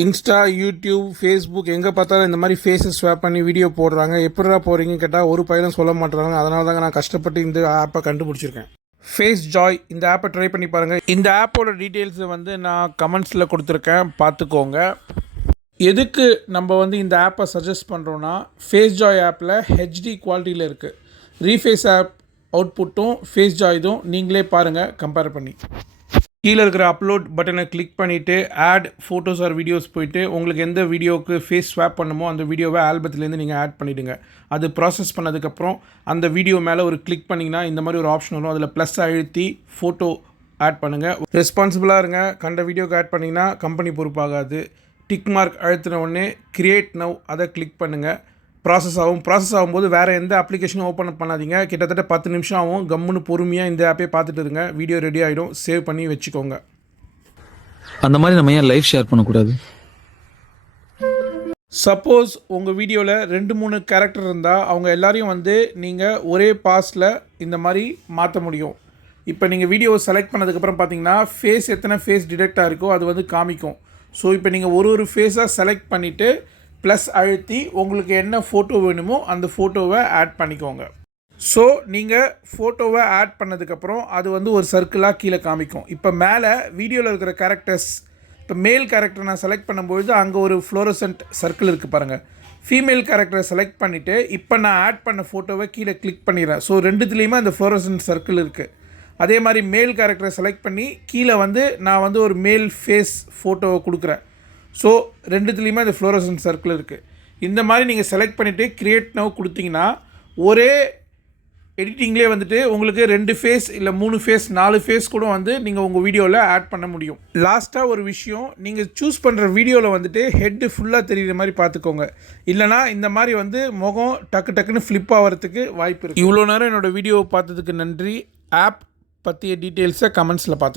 Insta, YouTube, Facebook எங்கே பார்த்தாலும் இந்த மாதிரி ஃபேஸஸ் ஸ்வாப் பண்ணி வீடியோ போடுறாங்க. எப்படிடா போகிறீங்கன்னு கேட்டால் ஒரு பையனும் சொல்ல மாட்டுறாங்க. அதனால தாங்க நான் கஷ்டப்பட்டு இந்த ஆப்பை கண்டுபிடிச்சிருக்கேன். ஃபேஸ் ஜாய் இந்த ஆப்பை ட்ரை பண்ணி பாருங்கள். இந்த ஆப்போட டீட்டெயில்ஸை வந்து நான் கமெண்ட்ஸில் கொடுத்துருக்கேன், பார்த்துக்கோங்க. எதுக்கு நம்ம வந்து இந்த ஆப்பை சஜஸ்ட் பண்ணுறோன்னா, ஃபேஸ் ஜாய் ஆப்பில் ஹெச்டி குவாலிட்டியில் இருக்குது. ரீஃபேஸ் ஆப் அவுட்புட்டும் ஃபேஸ் ஜாய் இதுவும் நீங்களே பாருங்கள் கம்பேர் பண்ணி. கீழே இருக்கிற அப்லோட் பட்டனை கிளிக் பண்ணிவிட்டு ஆட் ஃபோட்டோஸ் ஆர் வீடியோஸ் போய்ட்டு உங்களுக்கு எந்த வீடியோவுக்கு ஃபேஸ் ஸ்வாப் பண்ணுமோ அந்த வீடியோவை ஆல்பத்துலேருந்து நீங்கள் ஆட் பண்ணிவிடுங்க. அது ப்ராசஸ் பண்ணதுக்கப்புறம் அந்த வீடியோ மேலே ஒரு கிளிக் பண்ணிங்கன்னா இந்த மாதிரி ஒரு ஆப்ஷன் வரும். அதில் ப்ளஸ் அழுத்தி ஃபோட்டோ ஆட் பண்ணுங்கள். ரெஸ்பான்சிபிளாக இருங்க. கண்ட வீடியோக்கு ஆட் பண்ணிங்கன்னா கம்பெனி பொறுப்பாகாது. டிக் மார்க் அழுத்தின உடனே கிரியேட் நவ் அதை கிளிக் பண்ணுங்கள். ப்ராசஸ் ஆகும்போது வேறு எந்த அப்ளிகேஷனும் ஓப்பன் பண்ணாதீங்க. கிட்டத்தட்ட 10 நிமிஷம் ஆகும். கம்முன்னு பொறுமையாக இந்த ஆப்பே பார்த்துட்டு இருங்க. வீடியோ ரெடி ஆகிடும். சேவ் பண்ணி வச்சுக்கோங்க. அந்த மாதிரி நம்ம ஏன் லைவ் ஷேர் பண்ணக்கூடாது? சப்போஸ் உங்கள் வீடியோவில் 2-3 கேரக்டர் இருந்தால் அவங்க எல்லாரையும் வந்து நீங்கள் ஒரே பாஸில் இந்த மாதிரி மாற்ற முடியும். இப்போ நீங்கள் வீடியோவை செலக்ட் பண்ணதுக்கப்புறம் பார்த்தீங்கன்னா எத்தனை ஃபேஸ் டிடெக்டாக இருக்கோ அது வந்து காமிக்கும். ஸோ இப்போ நீங்கள் ஒரு ஃபேஸாக செலக்ட் பண்ணிவிட்டு ப்ளஸ் அழுத்தி உங்களுக்கு என்ன ஃபோட்டோ வேணுமோ அந்த ஃபோட்டோவை ஆட் பண்ணிக்கோங்க. ஸோ நீங்கள் ஃபோட்டோவை ஆட் பண்ணதுக்கப்புறம் அது வந்து ஒரு சர்க்கிளாக கீழே காமிக்கும். இப்போ மேலே வீடியோவில் இருக்கிற கேரக்டர்ஸ், இப்போ மேல் கேரக்டர் நான் செலக்ட் பண்ணும்பொழுது அங்கே ஒரு ஃப்ளோரசன்ட் சர்க்கிள் இருக்குது பாருங்கள். ஃபீமேல் கேரக்டரை செலக்ட் பண்ணிவிட்டு இப்போ நான் ஆட் பண்ண ஃபோட்டோவை கீழே கிளிக் பண்ணிடுறேன். ஸோ ரெண்டுத்துலேயுமே அந்த ஃப்ளோரசன்ட் சர்க்கிள் இருக்குது. அதே மாதிரி மேல் கேரக்டரை செலக்ட் பண்ணி கீழே வந்து நான் வந்து ஒரு மேல் ஃபேஸ் ஃபோட்டோவை கொடுக்குறேன். ஸோ ரெண்டுத்துலேயுமே அந்த ஃப்ளோரசன்ட் சர்க்கிள் இருக்குது. இந்த மாதிரி நீங்கள் செலக்ட் பண்ணிவிட்டு க்ரியேட் நவ் கொடுத்தீங்கன்னா ஒரே எடிட்டிங்லேயே வந்துட்டு உங்களுக்கு 2 ஃபேஸ் இல்லை 3 ஃபேஸ் 4 ஃபேஸ் கூட வந்து நீங்கள் உங்கள் வீடியோவில் ஆட் பண்ண முடியும். லாஸ்ட்டாக ஒரு விஷயம், நீங்கள் சூஸ் பண்ணுற வீடியோவில் வந்துட்டு ஹெட்டு ஃபுல்லாக தெரிகிற மாதிரி பார்த்துக்கோங்க. இல்லைனா இந்த மாதிரி வந்து முகம் டக்குன்னு ஃப்ளிப் ஆகிறதுக்கு வாய்ப்பு இருக்குது. இவ்வளோ நேரம் என்னோடய வீடியோவை பார்த்ததுக்கு நன்றி. ஆப் பற்றிய டீட்டெயில்ஸை கமெண்ட்ஸில் பார்த்து